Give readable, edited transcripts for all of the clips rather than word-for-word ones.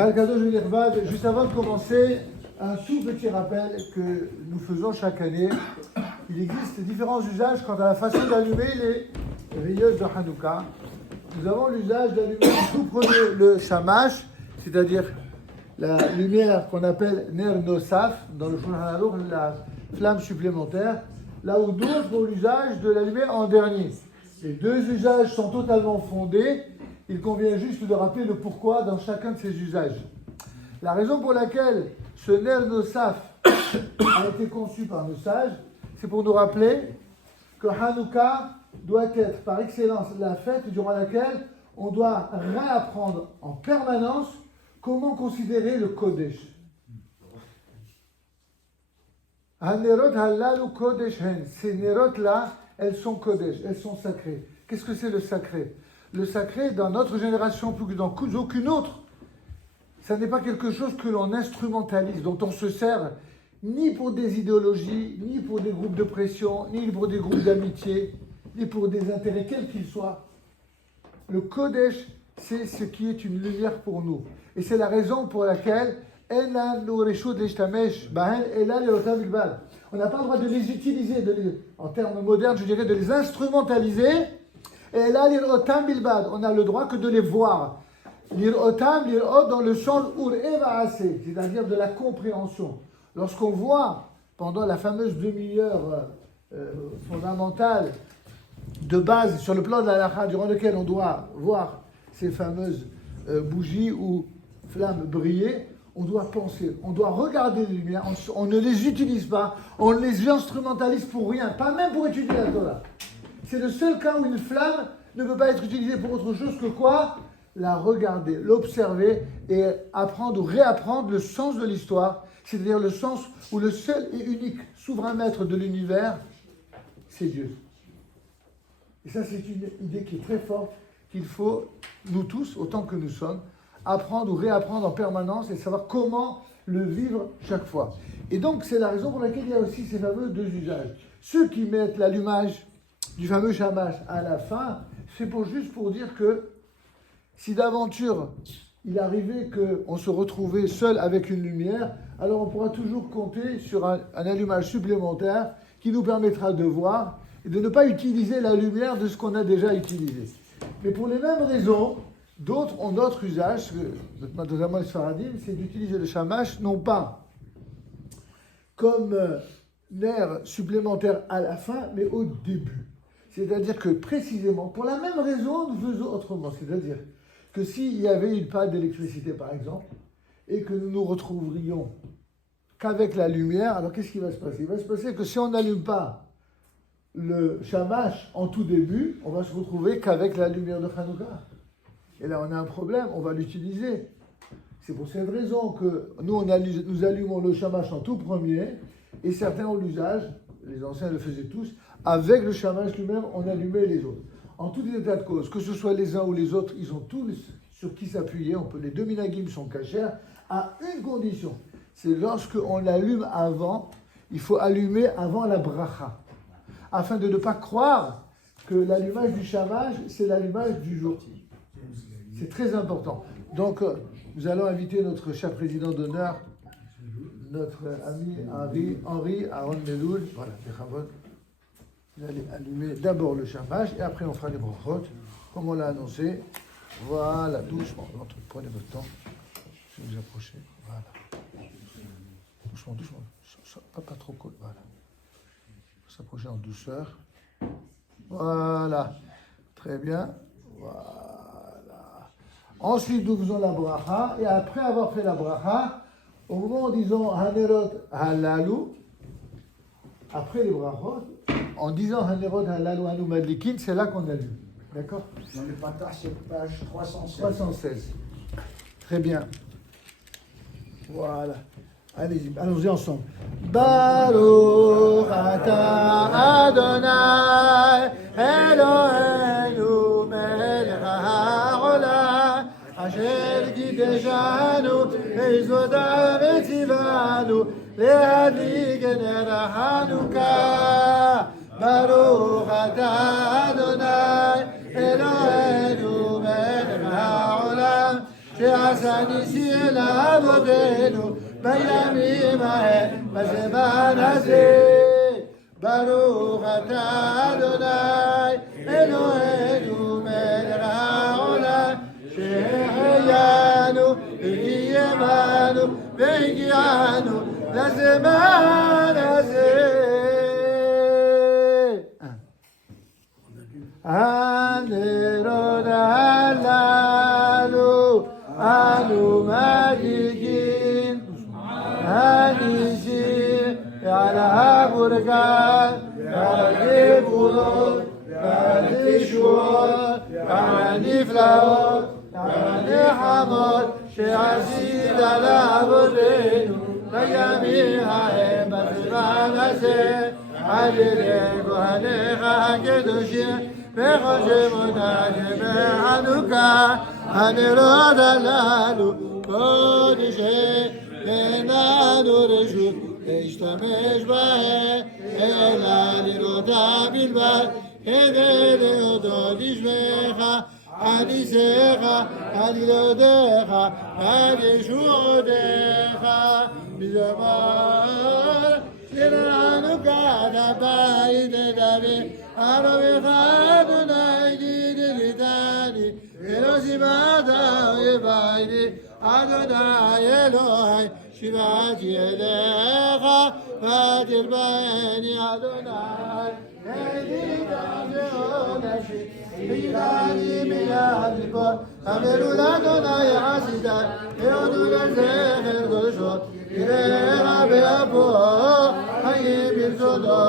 Al-Kadosh V'Nirvad, juste avant de commencer, un tout petit rappel que nous faisons chaque année. Il existe différents usages quant à la façon d'allumer les veilleuses de Hanouka. Nous avons l'usage d'allumer en tout premier le shamash, c'est-à-dire la lumière qu'on appelle Ner Nosaf, dans le Shulchan Aruch, la flamme supplémentaire, là où d'autres ont l'usage de l'allumer en dernier. Les deux usages sont totalement fondés. Il convient juste de rappeler le pourquoi dans chacun de ces usages. La raison pour laquelle ce Ner Nosaf a été conçu par nos sages, c'est pour nous rappeler que Hanouka doit être par excellence la fête durant laquelle on doit réapprendre en permanence comment considérer le Kodesh. Hanerot halalu Kodesh hen. Ces Nerot-là, elles sont Kodesh, elles sont sacrées. Qu'est-ce que c'est le sacré? Le sacré, dans notre génération, plus que dans aucune autre, ça n'est pas quelque chose que l'on instrumentalise, dont on se sert ni pour des idéologies, ni pour des groupes de pression, ni pour des groupes d'amitié, ni pour des intérêts quels qu'ils soient. Le Kodesh, c'est ce qui est une lumière pour nous. Et c'est la raison pour laquelle on n'a pas le droit de les utiliser, en termes modernes, je dirais, de les instrumentaliser. Et là, l'ir'otam bilbad, on a le droit que de les voir. L'ir'otam, l'ir'ot dans le sens ur'eva'ase, c'est-à-dire de la compréhension. Lorsqu'on voit, pendant la fameuse demi-heure fondamentale de base sur le plan de la halakha, durant lequel on doit voir ces fameuses bougies ou flammes briller, on doit penser, on doit regarder les lumières, on ne les utilise pas, on les instrumentalise pour rien, pas même pour étudier la Torah. C'est le seul cas où une flamme ne peut pas être utilisée pour autre chose que quoi? La regarder, l'observer et apprendre ou réapprendre le sens de l'histoire, c'est-à-dire le sens où le seul et unique souverain maître de l'univers, c'est Dieu. Et ça, c'est une idée qui est très forte, qu'il faut, nous tous, autant que nous sommes, apprendre ou réapprendre en permanence et savoir comment le vivre chaque fois. Et donc, c'est la raison pour laquelle il y a aussi ces fameux deux usages. Ceux qui mettent l'allumage du fameux shamash à la fin, c'est juste pour dire que si d'aventure il arrivait qu'on se retrouvait seul avec une lumière, alors on pourra toujours compter sur un allumage supplémentaire qui nous permettra de voir et de ne pas utiliser la lumière de ce qu'on a déjà utilisé. Mais pour les mêmes raisons, d'autres ont d'autres usages, notamment les Sfaradim, c'est d'utiliser le shamash non pas comme nerf supplémentaire à la fin, mais au début. C'est-à-dire que précisément, pour la même raison, nous faisons autrement. C'est-à-dire que s'il y avait une panne d'électricité, par exemple, et que nous nous retrouverions qu'avec la lumière, alors qu'est-ce qui va se passer? Il va se passer que si on n'allume pas le shamash en tout début, on va se retrouver qu'avec la lumière de Hanouka. Et là, on a un problème, on va l'utiliser. C'est pour cette raison que nous allumons le shamash en tout premier, et certains ont l'usage, les anciens le faisaient tous, avec le shamash lui-même, on allumait les autres. En tout état de cause, que ce soit les uns ou les autres, ils ont tous sur qui s'appuyer. Les deux minagim sont cachers à une condition. C'est lorsqu'on l'allume avant, il faut allumer avant la bracha. Afin de ne pas croire que l'allumage du shamash, c'est l'allumage du jour. C'est très important. Donc, nous allons inviter notre cher président d'honneur, notre ami Henri Aaron Meloul. Voilà, vous allez allumer d'abord le shamash et après on fera les brachot, comme on l'a annoncé. Voilà, doucement. Prenez votre temps. Si vous approchez. Voilà. Doucement, doucement. Pas trop cool. Voilà. S'approcher en douceur. Voilà. Très bien. Voilà. Ensuite, nous faisons la bracha. Et après avoir fait la bracha, au moment où disons Hanerot halalu, après les brachot, en disant Hanerot halalu anu madlikin, c'est là qu'on allume. D'accord? Dans le Patah, c'est page 316. 316. Très bien. Voilà. Allons-y ensemble. Baruch atah Adonai Eloheinu melech haolam asher kideshanu beizvodav etzivanu leadlik ner Hanukah. Baruch atah Adonai Eloheinu melech haolam שעשה ניסים לאבותינו בימים ההם בזמן הזה. ברוך אתה אדוני אלוהינו מלך העולם שהחיינו וקיימנו והגיענו לזמן הזה. הנרות הללו אנו מדליקים הניסים ועל הברכת ועל הגבולות ועל הישועות ועל הנפלאות ועל הנחמות שעשית לאבותינו בימים ההם בזמן הזה על ידי כהניך הקדושים וכל שמותיך בחנוכה. הנרות הללו קודשי אין לנו רשות להשתמש בהם אלא לראותם בלבד כדי להודות לשמך על ניסיך על ילדיך על ישועותיך בזמן של חנוכת הבית לדוד ערביך אדוני דידתני ולא סיבת אויביי אדוני אלוהי שיבת ידיך ותרבני אדוני ודידתני עונשי וידעני מיד מכל חברו לאדוני עשיתה והודו לזכר קדושו יראה באפו חיים ברצותו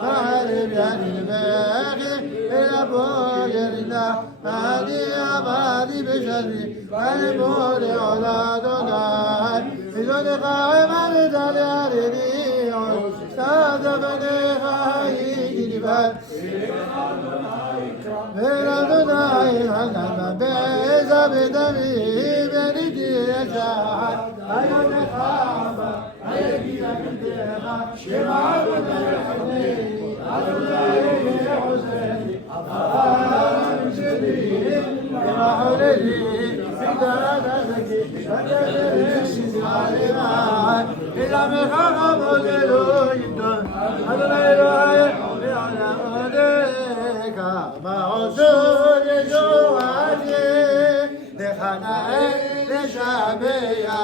הערב ינבחי אל אפו ירידה אני עמדי בשלמי ואלמו לעול אדוני וזונך עמדת לערני עוד סעד בניך הייתי נבד ואדוני חנן בעזה בדמי בניתי ישעת היום נחמה היגיע כתך שמע אדוני חנני אדוני יחוזני אברהם שלי ומחוללי בגדרת הזקי ותדרך שזרע למען אלמך חמוד אלוהים אדוני אלוהי לעולם עודך מעוזו ישועתי לך נאה לשבח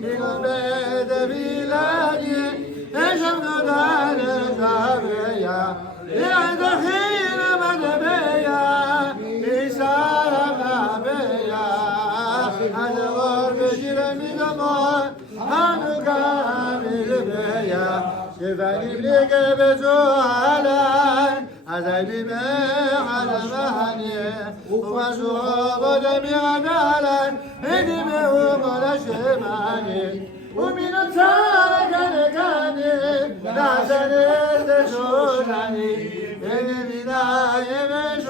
נלמד בלעדי לשם תודה לשבח לעדכין מדבח ישר נבח הדבר בשיר מדמות חנוכה מלבח שבני בלי כבשו עלי עזי בימך על המחנה ובשו בודמי עלי ודמעו כל השמני ומן הצער כנגני נעשני את השושני ונבינה ימש